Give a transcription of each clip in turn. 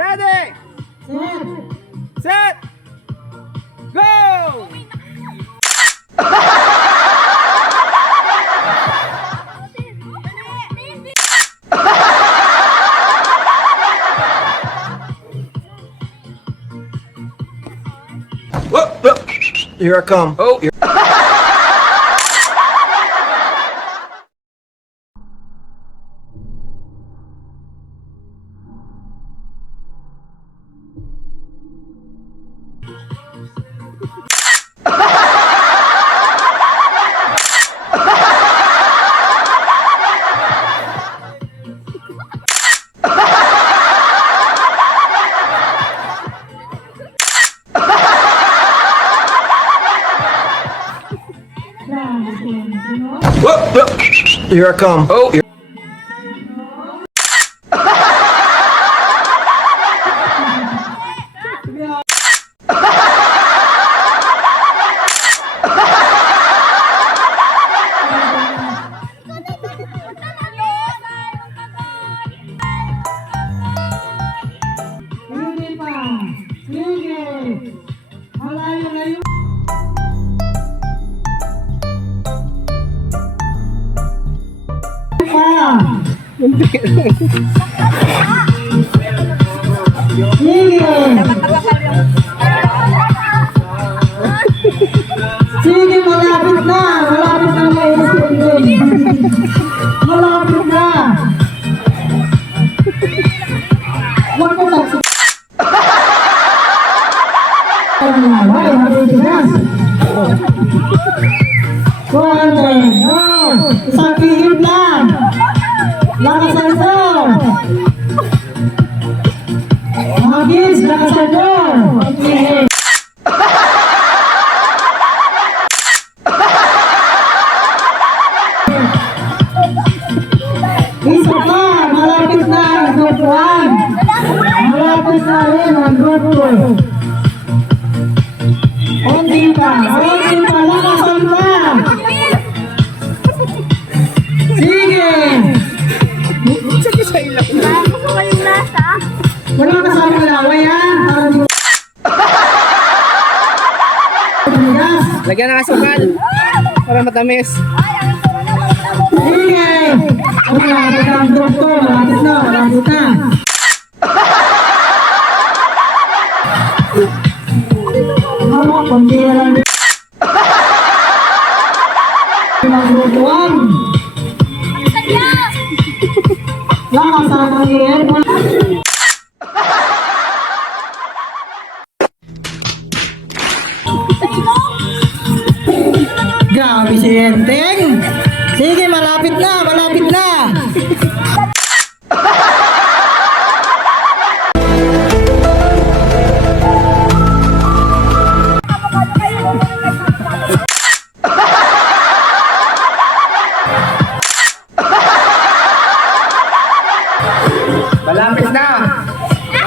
Ready? Set! Go! Here I come. Oh! Here I come. Oh! Sige pa. Sige. Malayo-layo. Sige, malapit na. Malapit na maubos yung malapit na. Huwag mo lang. Isang pihit lang. Lakasan mo. Magis, lakasan mo. Okay. Isa pa, malapit na ang group 1. Malapit na rin ang group 2. Onti pa, lakasan pa. Sige! Wala kasama laway yan. Lagyan ng asukal para matamis. Sige! Malapit ang group 2. Malapit na. Konti na lang. Ang group 1. Lakasan ang iyan. Grabe si Enteng. Sige, malapit na.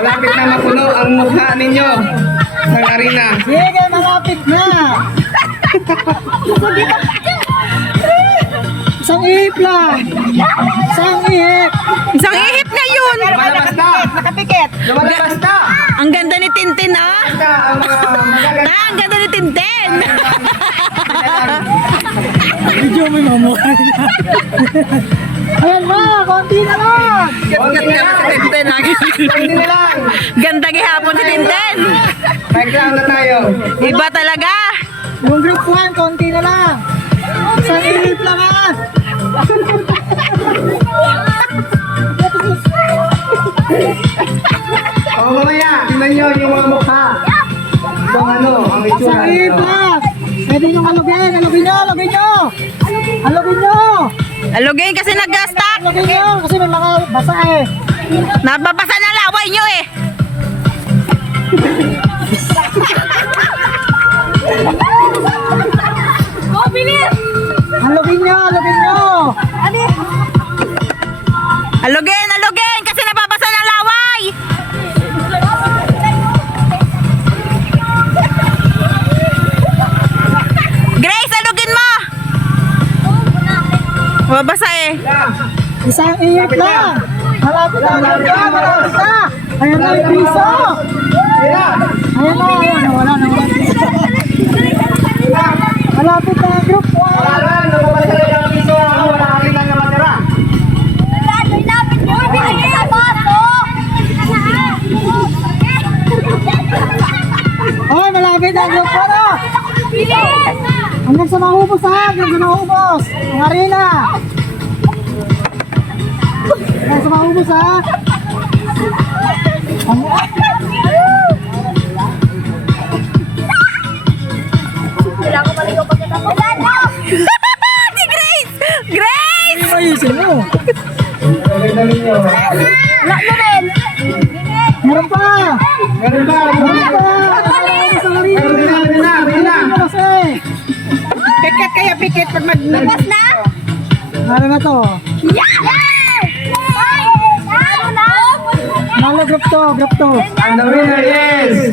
Malapit na mapuno ang mukha ninyo ng arena. Sige, malapit na. Isang ihip lang. Isang ihip na yun! Lumalabas na! Nakapikit! Lumalabas na! Ang ganda ni Tintin, ah! Ang ganda ni Tintin! Medyo may mamukha na. Ayan ma, konti na lang. Hindi na lang! Ganda gihapon si Tintin! Background na tayo. Iba talaga! Yung group 1, konti na lang. Isang ihip lang ha. O mamaya, tingnan nyo yung mga mukha. Kung ano, ang itsura. Isang ihip lang. Pwede nyo alugin nyo. Alugin kasi nag-stack! Alugin nyo, kasi may mga basa eh. Nababasa na laway nyo eh! Oh, bilis! Alugin nyo. Alugin! Kasi nababasa na laway! Grace, alugin mo! Mababasa eh. Isang ihip lang. Malapit na. Ayan na yung piso. Ayan. Ayan na, ayan. Wala na. Malapit na ang group 1. Wala lang, lumabas na yung piso. Wala ka rin lang naman tira. Oy, malapit na ang group 1. Hanggang sa mahubos ha, hanggang sa mahubos. Ang arena. Hanggang sa mahubos ha. Si Grace! Grace! Ano ba ayusin mo? Dali nyo. Meron pa! Meron ba? Meron pa! Sa arena. Meron na. Kasi. Pikit kaya pikit pag mag... Ano na to? Malo group 2, group 2. And the winner is...